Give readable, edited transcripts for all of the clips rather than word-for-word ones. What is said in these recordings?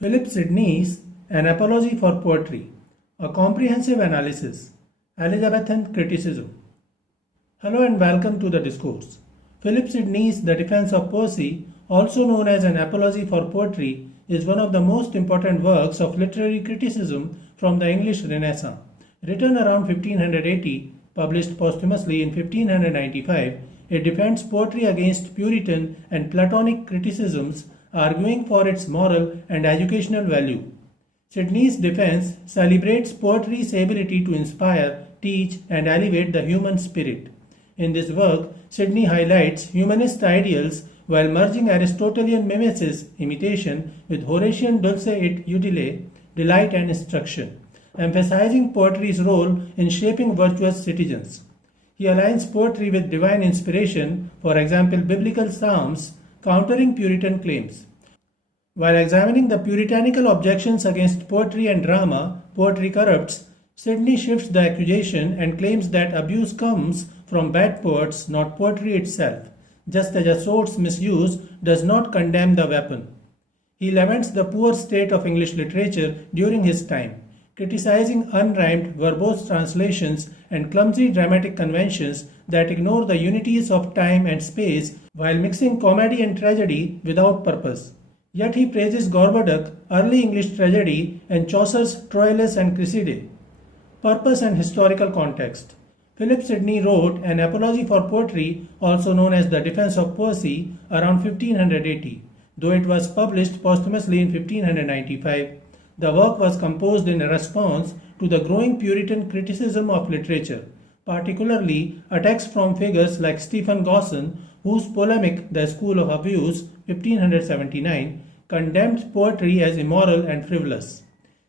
Philip Sidney's An Apology for Poetry, a comprehensive analysis, Elizabethan criticism. Hello and welcome to the discourse. Philip Sidney's The Defense of Poesy, also known as An Apology for Poetry, is one of the most important works of literary criticism from the English Renaissance. Written around 1580, published posthumously in 1595, it defends poetry against Puritan and Platonic criticisms, arguing for its moral and educational value. Sidney's defense celebrates poetry's ability to inspire, teach, and elevate the human spirit. In this work, Sidney highlights humanist ideals while merging Aristotelian mimesis, imitation, with Horatian dulce et utile, delight and instruction, emphasizing poetry's role in shaping virtuous citizens. He aligns poetry with divine inspiration, for example, biblical psalms, countering Puritan claims. While examining the Puritanical objections against poetry and drama, poetry corrupts, Sidney shifts the accusation and claims that abuse comes from bad poets, not poetry itself, just as a sword's misuse does not condemn the weapon. He laments the poor state of English literature during his time, criticizing unrhymed, verbose translations and clumsy dramatic conventions that ignore the unities of time and space while mixing comedy and tragedy without purpose. Yet he praises Gorboduc, early English tragedy, and Chaucer's Troilus and Criseyde. Purpose and historical context. Philip Sidney wrote An Apology for Poetry, also known as The Defense of Poesy, around 1580, though it was published posthumously in 1595. The work was composed in response to the growing Puritan criticism of literature, particularly attacks from figures like Stephen Gosson, whose polemic The School of Abuse, 1579, condemned poetry as immoral and frivolous.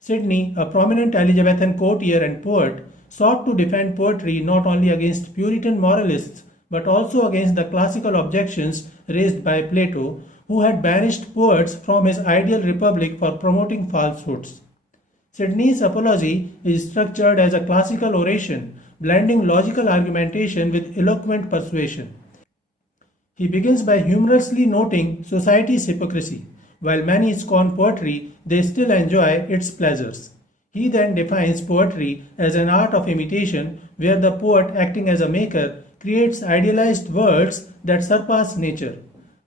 Sidney, a prominent Elizabethan courtier and poet, sought to defend poetry not only against Puritan moralists but also against the classical objections raised by Plato, who had banished poets from his ideal republic for promoting falsehoods. Sidney's apology is structured as a classical oration, blending logical argumentation with eloquent persuasion. He begins by humorously noting society's hypocrisy. While many scorn poetry, they still enjoy its pleasures. He then defines poetry as an art of imitation where the poet, acting as a maker, creates idealized worlds that surpass nature.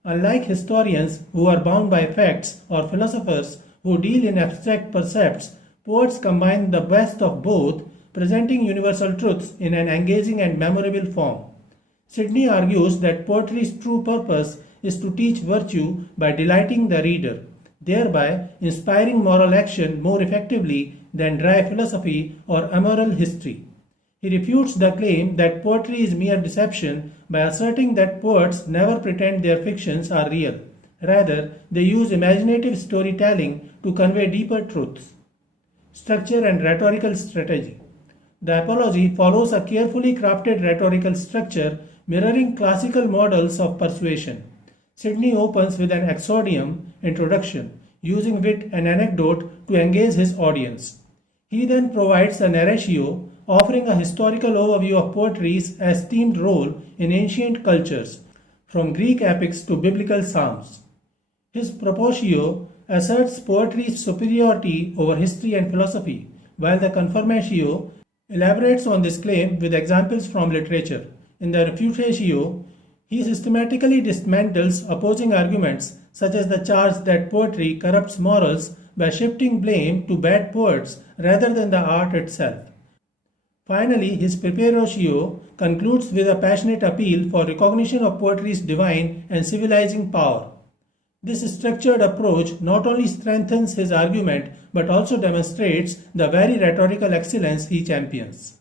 Unlike historians who are bound by facts or philosophers who deal in abstract percepts, poets combine the best of both, presenting universal truths in an engaging and memorable form. Sidney argues that poetry's true purpose is to teach virtue by delighting the reader, thereby inspiring moral action more effectively than dry philosophy or amoral history. He refutes the claim that poetry is mere deception by asserting that poets never pretend their fictions are real. Rather, they use imaginative storytelling to convey deeper truths. Structure and rhetorical strategy. The Apology follows a carefully crafted rhetorical structure mirroring classical models of persuasion. Sidney opens with an exordium, introduction, using wit and anecdote to engage his audience. He then provides a narratio, offering a historical overview of poetry's esteemed role in ancient cultures, from Greek epics to biblical psalms. His propositio asserts poetry's superiority over history and philosophy, while the confirmatio elaborates on this claim with examples from literature. In the refutatio, he systematically dismantles opposing arguments such as the charge that poetry corrupts morals by shifting blame to bad poets rather than the art itself. Finally, his preparatio concludes with a passionate appeal for recognition of poetry's divine and civilizing power. This structured approach not only strengthens his argument but also demonstrates the very rhetorical excellence he champions.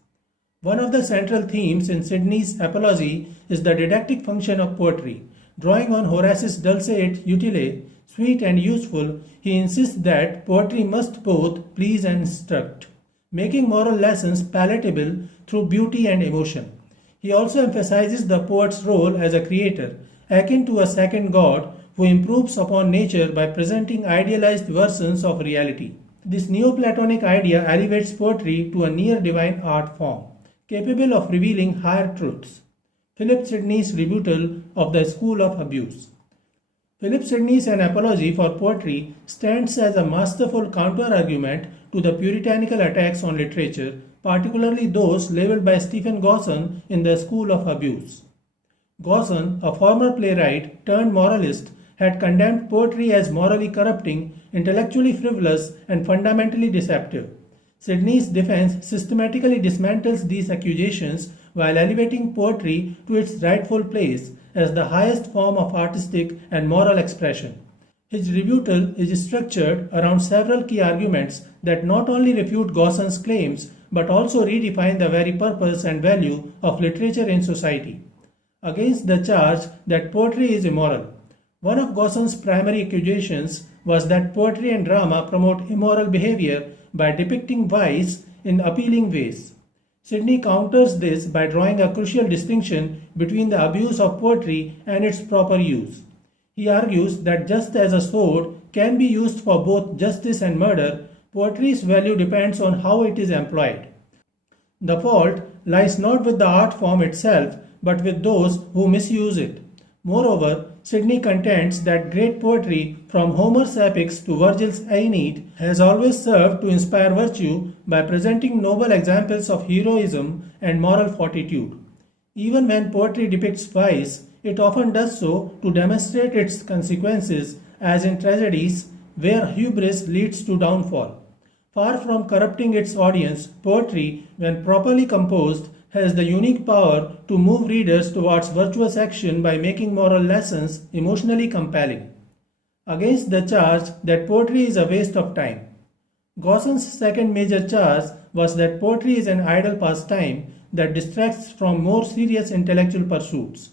One of the central themes in Sidney's Apology is the didactic function of poetry. Drawing on Horace's dulce et utile, sweet and useful, he insists that poetry must both please and instruct, making moral lessons palatable through beauty and emotion. He also emphasizes the poet's role as a creator, akin to a second god who improves upon nature by presenting idealized versions of reality. This Neoplatonic idea elevates poetry to a near-divine art form, capable of revealing higher truths. Philip Sidney's rebuttal of the School of Abuse. Philip Sidney's An Apology for Poetry stands as a masterful counter-argument to the Puritanical attacks on literature, particularly those labelled by Stephen Gosson in the School of Abuse. Gosson, a former playwright turned moralist, had condemned poetry as morally corrupting, intellectually frivolous, and fundamentally deceptive. Sidney's defense systematically dismantles these accusations while elevating poetry to its rightful place as the highest form of artistic and moral expression. His rebuttal is structured around several key arguments that not only refute Gosson's claims but also redefine the very purpose and value of literature in society. Against the charge that poetry is immoral, one of Gosson's primary accusations was that poetry and drama promote immoral behavior by depicting vice in appealing ways. Sidney counters this by drawing a crucial distinction between the abuse of poetry and its proper use. He argues that just as a sword can be used for both justice and murder, poetry's value depends on how it is employed. The fault lies not with the art form itself, but with those who misuse it. Moreover, Sidney contends that great poetry, from Homer's epics to Virgil's Aeneid, has always served to inspire virtue by presenting noble examples of heroism and moral fortitude. Even when poetry depicts vice, it often does so to demonstrate its consequences, as in tragedies where hubris leads to downfall. Far from corrupting its audience, poetry, when properly composed, has the unique power to move readers towards virtuous action by making moral lessons emotionally compelling. Against the charge that poetry is a waste of time, Gosson's second major charge was that poetry is an idle pastime that distracts from more serious intellectual pursuits.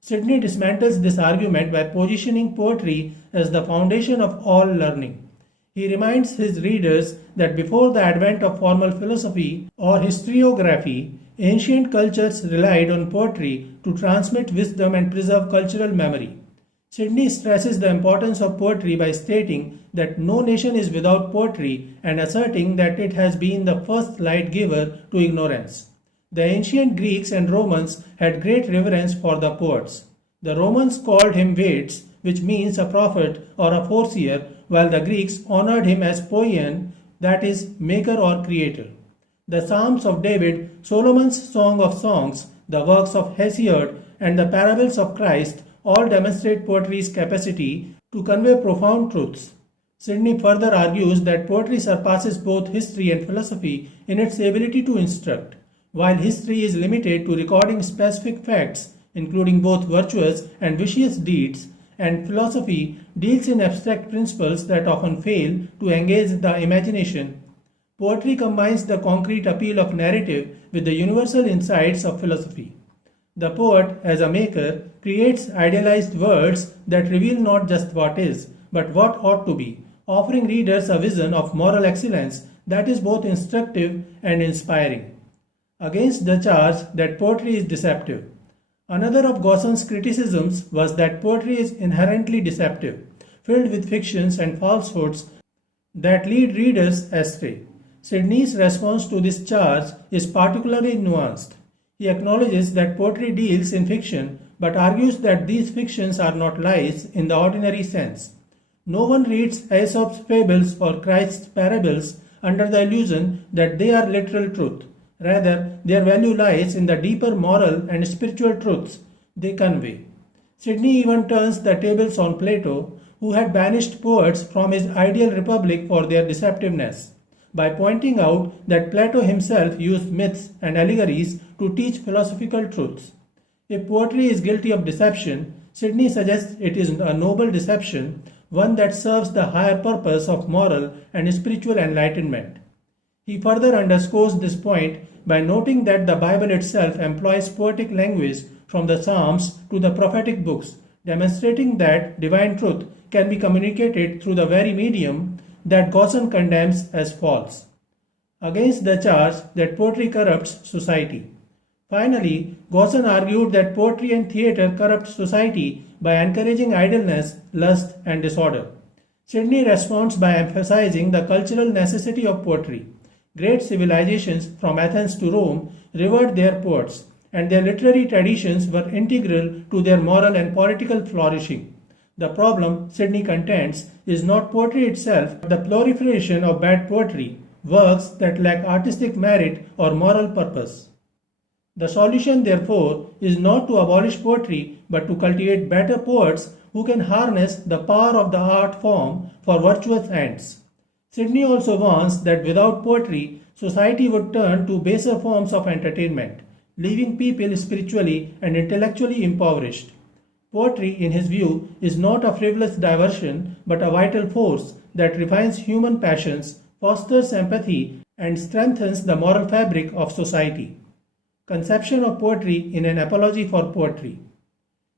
Sidney dismantles this argument by positioning poetry as the foundation of all learning. He reminds his readers that before the advent of formal philosophy or historiography, ancient cultures relied on poetry to transmit wisdom and preserve cultural memory. Sidney stresses the importance of poetry by stating that no nation is without poetry and asserting that it has been the first light giver to ignorance. The ancient Greeks and Romans had great reverence for the poets. The Romans called him Vates, which means a prophet or a foreseer, while the Greeks honored him as Poion, that is, maker or creator. The Psalms of David, Solomon's Song of Songs, the works of Hesiod, and the parables of Christ all demonstrate poetry's capacity to convey profound truths. Sidney further argues that poetry surpasses both history and philosophy in its ability to instruct. While history is limited to recording specific facts, including both virtuous and vicious deeds, and philosophy deals in abstract principles that often fail to engage the imagination, poetry combines the concrete appeal of narrative with the universal insights of philosophy. The poet, as a maker, creates idealized words that reveal not just what is, but what ought to be, offering readers a vision of moral excellence that is both instructive and inspiring. Against the charge that poetry is deceptive, another of Gosson's criticisms was that poetry is inherently deceptive, filled with fictions and falsehoods that lead readers astray. Sidney's response to this charge is particularly nuanced. He acknowledges that poetry deals in fiction, but argues that these fictions are not lies in the ordinary sense. No one reads Aesop's fables or Christ's parables under the illusion that they are literal truth. Rather, their value lies in the deeper moral and spiritual truths they convey. Sidney even turns the tables on Plato, who had banished poets from his ideal republic for their deceptiveness, by pointing out that Plato himself used myths and allegories to teach philosophical truths. If poetry is guilty of deception, Sidney suggests it is a noble deception, one that serves the higher purpose of moral and spiritual enlightenment. He further underscores this point by noting that the Bible itself employs poetic language from the Psalms to the prophetic books, demonstrating that divine truth can be communicated through the very medium that Gosson condemns as false. Against the charge that poetry corrupts society. Finally, Gosson argued that poetry and theatre corrupt society by encouraging idleness, lust, and disorder. Sidney responds by emphasizing the cultural necessity of poetry. Great civilizations from Athens to Rome revered their poets, and their literary traditions were integral to their moral and political flourishing. The problem, Sidney contends, is not poetry itself, but the proliferation of bad poetry, works that lack artistic merit or moral purpose. The solution, therefore, is not to abolish poetry, but to cultivate better poets who can harness the power of the art form for virtuous ends. Sidney also warns that without poetry, society would turn to baser forms of entertainment, leaving people spiritually and intellectually impoverished. Poetry, in his view, is not a frivolous diversion, but a vital force that refines human passions, fosters empathy, and strengthens the moral fabric of society. Conception of poetry in an apology for poetry.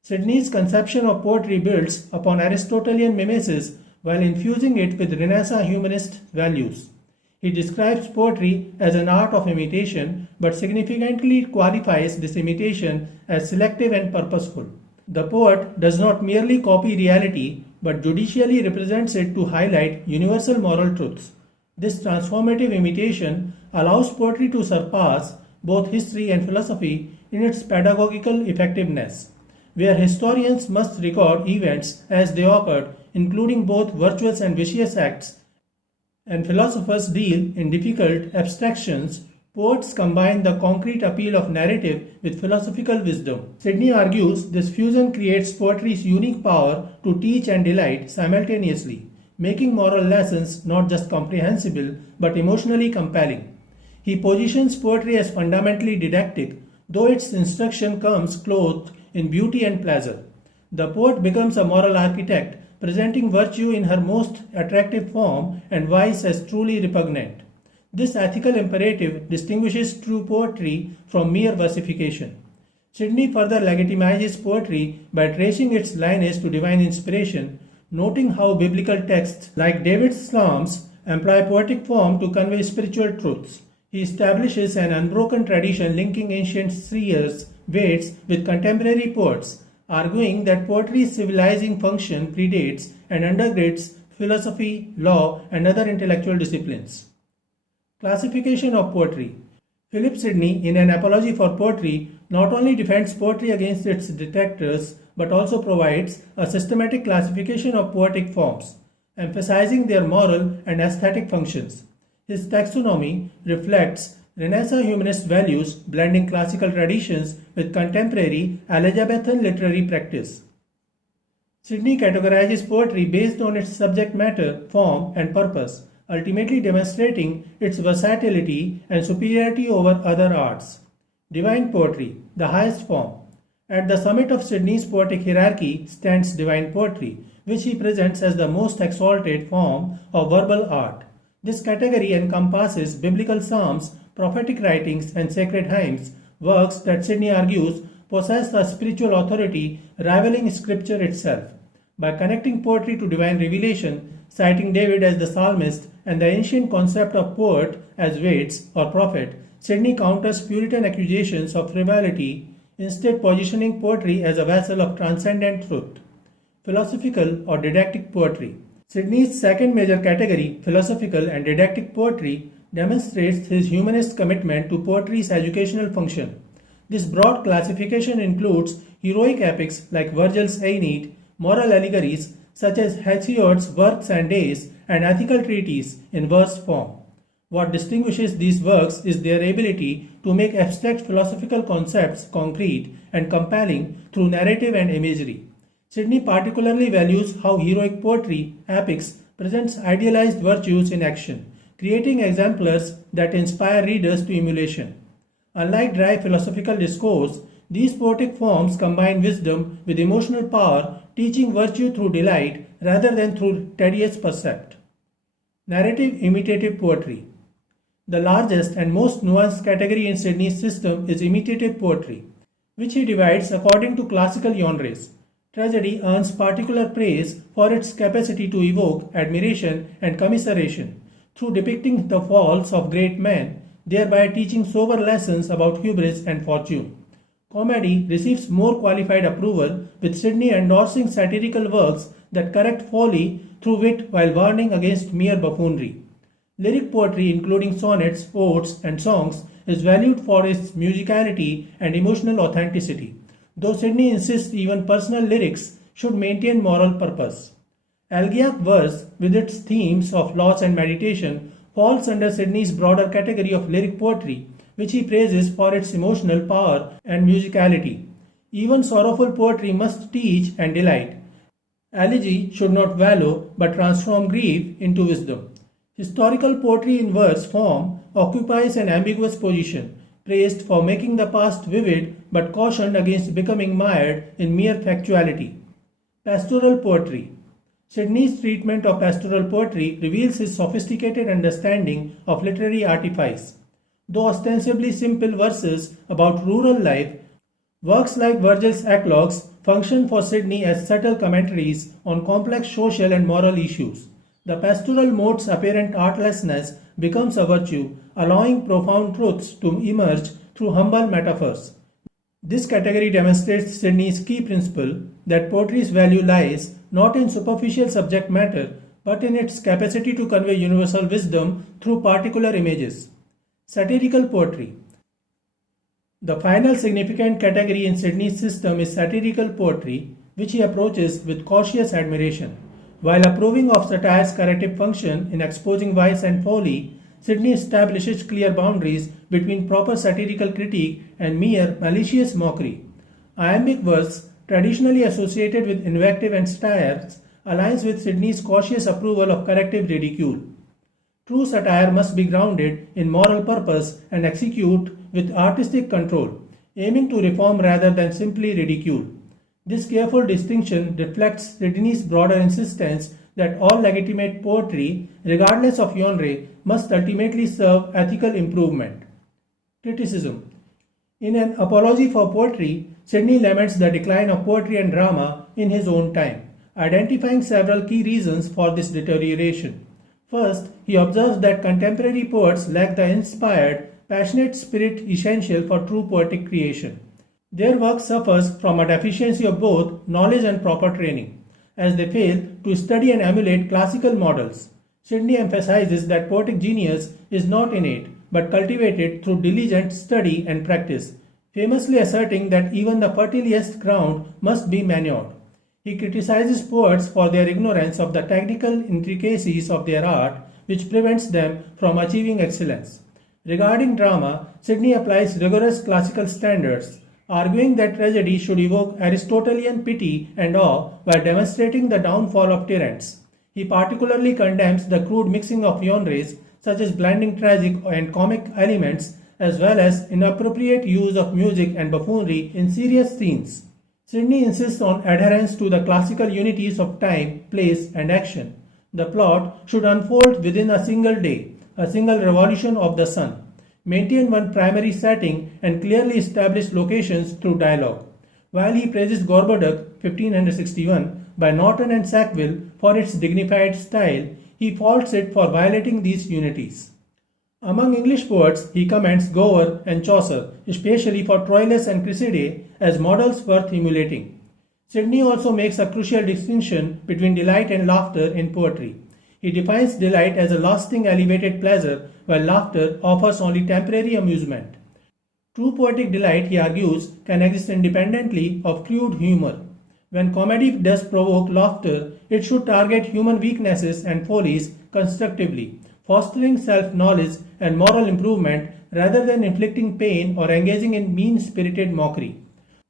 Sidney's conception of poetry builds upon Aristotelian mimesis while infusing it with Renaissance humanist values. He describes poetry as an art of imitation, but significantly qualifies this imitation as selective and purposeful. The poet does not merely copy reality, but judicially represents it to highlight universal moral truths. This transformative imitation allows poetry to surpass both history and philosophy in its pedagogical effectiveness, where historians must record events as they occurred, including both virtuous and vicious acts, and philosophers deal in difficult abstractions. Poets combine the concrete appeal of narrative with philosophical wisdom. Sidney argues this fusion creates poetry's unique power to teach and delight simultaneously, making moral lessons not just comprehensible but emotionally compelling. He positions poetry as fundamentally didactic, though its instruction comes clothed in beauty and pleasure. The poet becomes a moral architect, presenting virtue in her most attractive form and vice as truly repugnant. This ethical imperative distinguishes true poetry from mere versification. Sidney further legitimizes poetry by tracing its lineage to divine inspiration, noting how biblical texts like David's Psalms employ poetic form to convey spiritual truths. He establishes an unbroken tradition linking ancient seers, Vates, with contemporary poets, arguing that poetry's civilizing function predates and undergirds philosophy, law, and other intellectual disciplines. Classification of poetry. Philip Sidney, in an apology for poetry, not only defends poetry against its detractors, but also provides a systematic classification of poetic forms, emphasizing their moral and aesthetic functions. His taxonomy reflects Renaissance humanist values, blending classical traditions with contemporary Elizabethan literary practice. Sidney categorizes poetry based on its subject matter, form, and purpose, ultimately demonstrating its versatility and superiority over other arts. Divine poetry, the highest form. At the summit of Sidney's poetic hierarchy stands divine poetry, which he presents as the most exalted form of verbal art. This category encompasses biblical psalms, prophetic writings, and sacred hymns, works that Sidney argues possess a spiritual authority rivaling scripture itself. By connecting poetry to divine revelation, citing David as the psalmist and the ancient concept of poet as Vates or prophet, Sidney counters Puritan accusations of frivolity, instead positioning poetry as a vessel of transcendent truth. Philosophical or didactic poetry. Sidney's second major category, philosophical and didactic poetry, demonstrates his humanist commitment to poetry's educational function. This broad classification includes heroic epics like Virgil's Aeneid, moral allegories such as Hesiod's Works and Days, and ethical treatises in verse form. What distinguishes these works is their ability to make abstract philosophical concepts concrete and compelling through narrative and imagery. Sidney particularly values how heroic poetry, epics, presents idealized virtues in action, creating exemplars that inspire readers to emulation. Unlike dry philosophical discourse, these poetic forms combine wisdom with emotional power, teaching virtue through delight rather than through tedious percept. Narrative imitative poetry. The largest and most nuanced category in Sidney's system is imitative poetry, which he divides according to classical genres. Tragedy earns particular praise for its capacity to evoke admiration and commiseration through depicting the faults of great men, thereby teaching sober lessons about hubris and fortune. Comedy receives more qualified approval, with Sidney endorsing satirical works that correct folly through wit while warning against mere buffoonery. Lyric poetry, including sonnets, odes, and songs, is valued for its musicality and emotional authenticity. Though Sidney insists even personal lyrics should maintain moral purpose. Elegiac verse, with its themes of loss and meditation, falls under Sidney's broader category of lyric poetry, which he praises for its emotional power and musicality. Even sorrowful poetry must teach and delight. Elegy should not wallow but transform grief into wisdom. Historical poetry in verse form occupies an ambiguous position, praised for making the past vivid but cautioned against becoming mired in mere factuality. Pastoral poetry. Sidney's treatment of pastoral poetry reveals his sophisticated understanding of literary artifice. Though ostensibly simple verses about rural life, works like Virgil's Eclogues function for Sidney as subtle commentaries on complex social and moral issues. The pastoral mode's apparent artlessness becomes a virtue, allowing profound truths to emerge through humble metaphors. This category demonstrates Sidney's key principle that poetry's value lies not in superficial subject matter but in its capacity to convey universal wisdom through particular images. Satirical poetry. The final significant category in Sidney's system is satirical poetry, which he approaches with cautious admiration. While approving of satire's corrective function in exposing vice and folly, Sidney establishes clear boundaries between proper satirical critique and mere malicious mockery. Iambic verse, traditionally associated with invective and satire, aligns with Sidney's cautious approval of corrective ridicule. True satire must be grounded in moral purpose and execute with artistic control, aiming to reform rather than simply ridicule. This careful distinction reflects Sidney's broader insistence that all legitimate poetry, regardless of genre, must ultimately serve ethical improvement. Criticism. In an apology for poetry, Sidney laments the decline of poetry and drama in his own time, identifying several key reasons for this deterioration. First, he observes that contemporary poets lack the inspired, passionate spirit essential for true poetic creation. Their work suffers from a deficiency of both knowledge and proper training, as they fail to study and emulate classical models. Sidney emphasizes that poetic genius is not innate, but cultivated through diligent study and practice, famously asserting that even the fertilest ground must be manured. He criticizes poets for their ignorance of the technical intricacies of their art, which prevents them from achieving excellence. Regarding drama, Sidney applies rigorous classical standards, arguing that tragedy should evoke Aristotelian pity and awe while demonstrating the downfall of tyrants. He particularly condemns the crude mixing of genres, such as blending tragic and comic elements, as well as inappropriate use of music and buffoonery in serious scenes. Sidney insists on adherence to the classical unities of time, place, and action. The plot should unfold within a single day, a single revolution of the sun. Maintain one primary setting and clearly establish locations through dialogue. While he praises Gorboduc 1561 by Norton and Sackville for its dignified style, he faults it for violating these unities. Among English poets, he commends Gower and Chaucer, especially for Troilus and Criseyde, as models worth emulating. Sidney also makes a crucial distinction between delight and laughter in poetry. He defines delight as a lasting elevated pleasure, while laughter offers only temporary amusement. True poetic delight, he argues, can exist independently of crude humor. When comedy does provoke laughter, it should target human weaknesses and follies constructively, fostering self-knowledge and moral improvement rather than inflicting pain or engaging in mean-spirited mockery.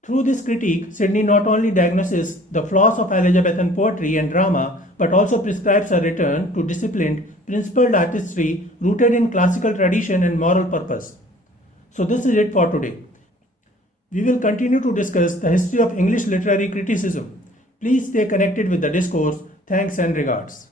Through this critique, Sidney not only diagnoses the flaws of Elizabethan poetry and drama, but also prescribes a return to disciplined, principled artistry rooted in classical tradition and moral purpose. So this is it for today. We will continue to discuss the history of English literary criticism. Please stay connected with the discourse. Thanks and regards.